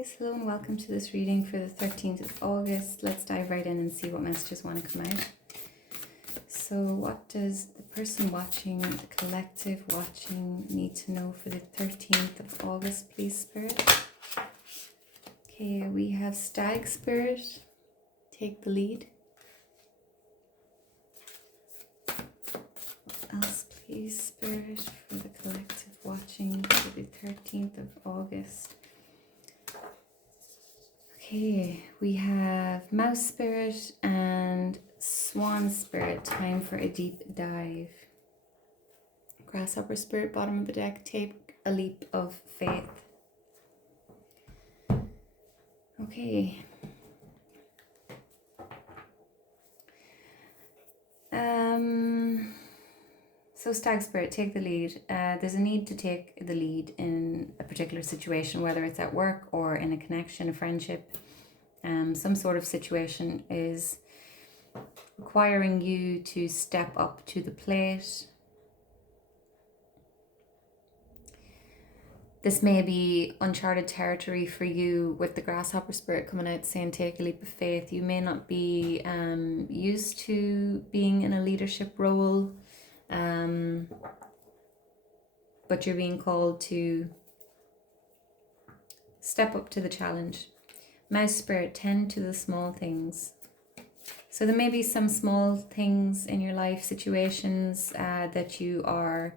guys, hello and welcome to this reading for the 13th of August. Let's dive right in and see what messages want to come out. So what does the person watching, the collective watching, need to know for the 13th of August, please, Spirit? Okay, we have Stag Spirit, take the lead. What else, please, Spirit, for the collective watching for the 13th of August? Okay, we have Mouse Spirit and Swan Spirit, time for a deep dive. Grasshopper Spirit, bottom of the deck, take a leap of faith. Okay. So Stag Spirit, take the lead. There's a need to take the lead in a particular situation, whether it's at work or in a connection, a friendship. Some sort of situation is requiring you to step up to the plate. This may be uncharted territory for you with the Grasshopper Spirit coming out saying take a leap of faith. You may not be used to being in a leadership role, but you're being called to step up to the challenge. Mouse Spirit, tend to the small things. So there may be some small things in your life, situations that you are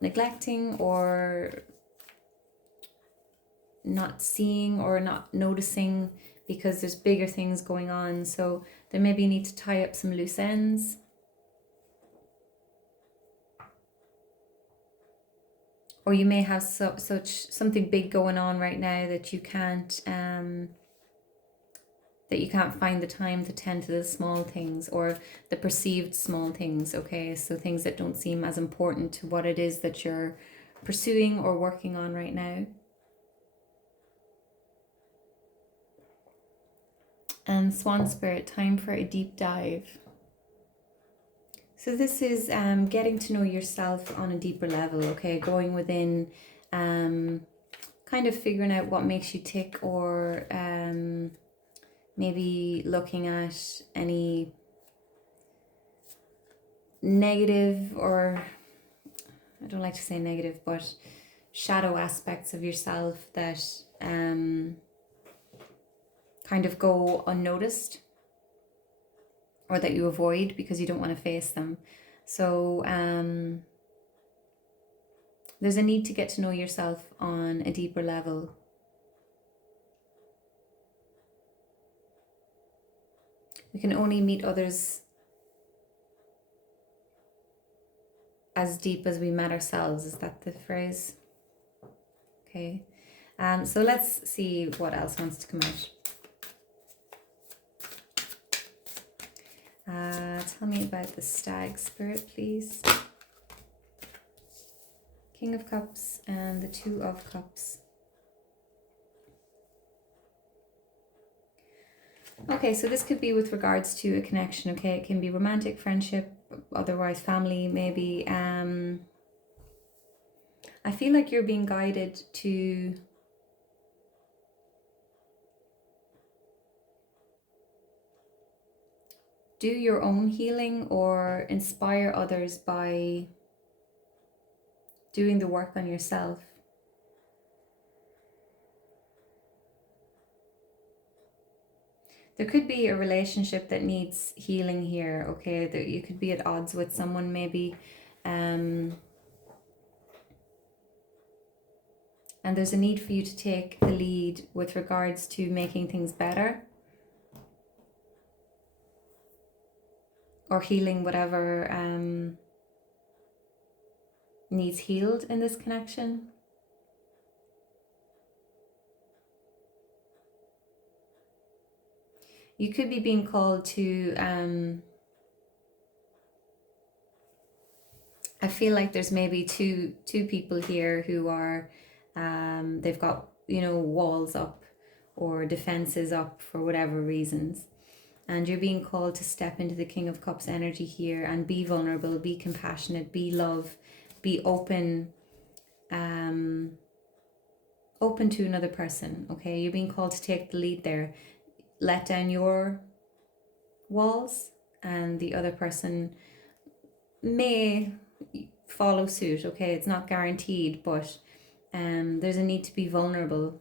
neglecting or not seeing or not noticing because there's bigger things going on. So there may be a need to tie up some loose ends. Or you may have something big going on right now that you can't find the time to tend to the small things or the perceived small things, okay? So things that don't seem as important to what it is that you're pursuing or working on right now. And Swan Spirit, time for a deep dive. So this is getting to know yourself on a deeper level, okay? Going within, kind of figuring out what makes you tick, or maybe looking at any negative, or I don't like to say negative, but shadow aspects of yourself that kind of go unnoticed, or that you avoid because you don't want to face them. So there's a need to get to know yourself on a deeper level. We can only meet others as deep as we met ourselves. Is that the phrase? Okay. So let's see what else wants to come out. Tell me about the Stag Spirit, please. King of Cups and the Two of Cups. Okay, so this could be with regards to a connection, okay? It can be romantic, friendship, otherwise family, maybe. I feel like you're being guided to do your own healing or inspire others by doing the work on yourself. There could be a relationship that needs healing here, okay? That you could be at odds with someone maybe. And there's a need for you to take the lead with regards to making things better. Or healing whatever needs healed in this connection. You could be being called to, I feel like there's maybe two people here who are, they've got, walls up or defenses up for whatever reasons. And you're being called to step into the King of Cups energy here and be vulnerable, be compassionate, be love, be open, open to another person, okay? You're being called to take the lead there. Let down your walls and the other person may follow suit, okay? It's not guaranteed, but there's a need to be vulnerable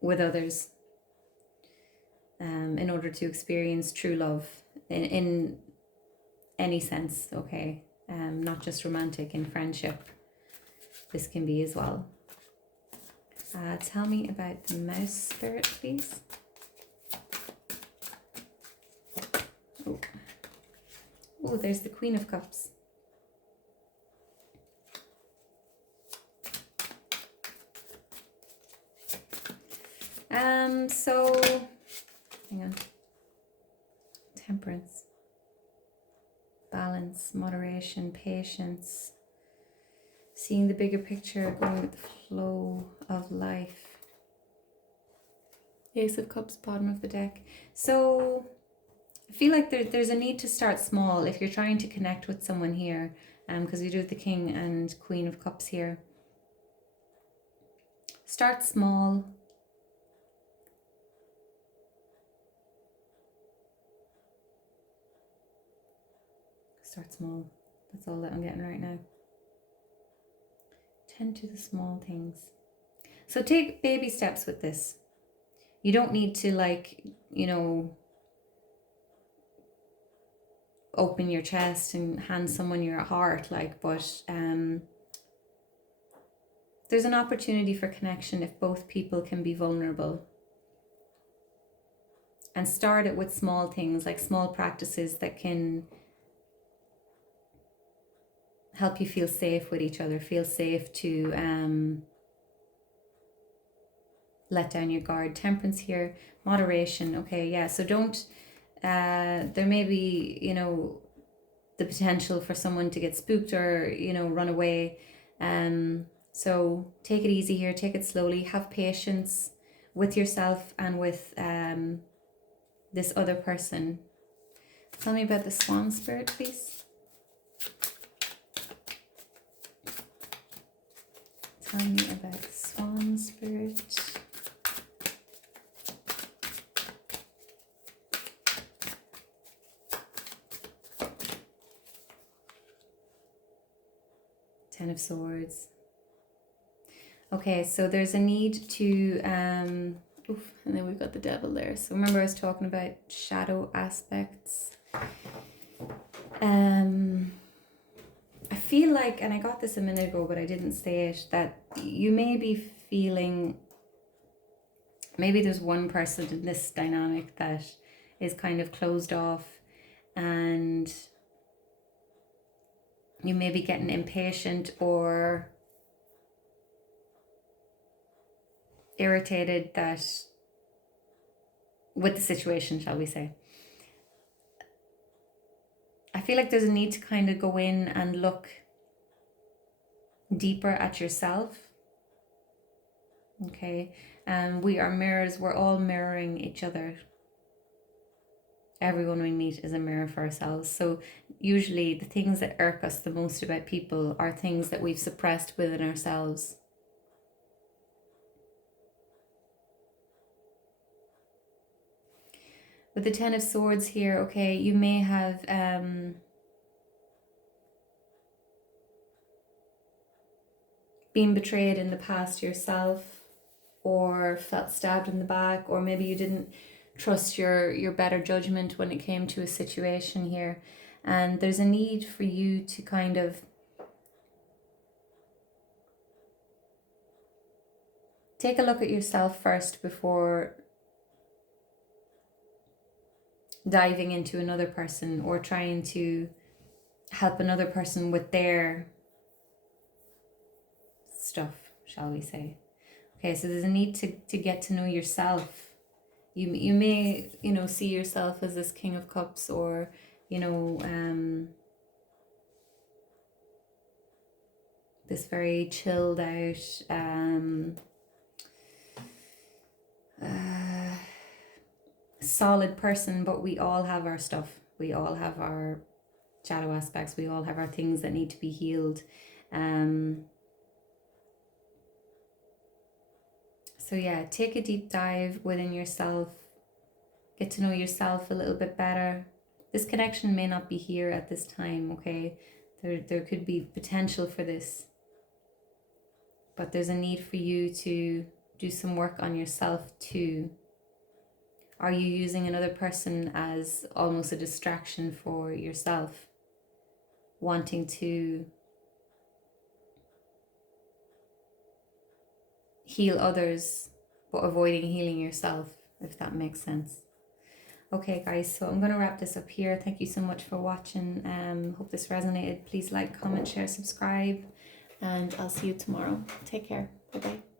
with others in order to experience true love in any sense, okay? Not just romantic, in friendship. This can be as well. Tell me about the mouse spirit, please. Oh, there's the Queen of Cups. So, hang on. Temperance. Balance, moderation, patience. Seeing the bigger picture, going with the flow of life. Ace of Cups, bottom of the deck. So, I feel like there's a need to start small if you're trying to connect with someone here, because we do have the King and Queen of Cups here. Start small. Start small. That's all that I'm getting right now. Tend to the small things. So take baby steps with this. You don't need to, like, you know, open your chest and hand someone your heart, like, but there's an opportunity for connection if both people can be vulnerable. And start it with small things, like small practices that can help you feel safe with each other, feel safe to let down your guard. Temperance here, moderation, okay, yeah. So don't, there may be, you know, the potential for someone to get spooked or, you know, run away. So take it easy here, take it slowly, have patience with yourself and with this other person. Tell me about the Swan spirit, please. Tell me about the Swan spirit. Ten of Swords. Okay, so there's a need to, and then we've got the Devil there. So remember I was talking about shadow aspects. I feel like, and I got this a minute ago, but I didn't say it, that you may be feeling, maybe there's one person in this dynamic that is kind of closed off and you may be getting impatient or irritated that with the situation, shall we say. I feel like there's a need to kind of go in and look deeper at yourself. Okay, we are mirrors, we're all mirroring each other. Everyone we meet is a mirror for ourselves. So usually the things that irk us the most about people are things that we've suppressed within ourselves. With the Ten of Swords here, okay, you may have been betrayed in the past yourself, or felt stabbed in the back, or maybe you didn't trust your better judgment when it came to a situation here. And there's a need for you to kind of take a look at yourself first before diving into another person or trying to help another person with their stuff, shall we say. Okay, so there's a need to get to know yourself. You may, you know, see yourself as this King of Cups, or, you know, this very chilled out, solid person, but we all have our stuff. We all have our shadow aspects. We all have our things that need to be healed. So yeah, take a deep dive within yourself. Get to know yourself a little bit better. This connection may not be here at this time, okay? There could be potential for this. But there's a need for you to do some work on yourself too. Are you using another person as almost a distraction for yourself? Wanting to heal others, but avoiding healing yourself, if that makes sense. Okay, guys, so I'm going to wrap this up here. Thank you so much for watching. Hope this resonated. Please like, comment, share, subscribe, and I'll see you tomorrow. Take care. Bye-bye.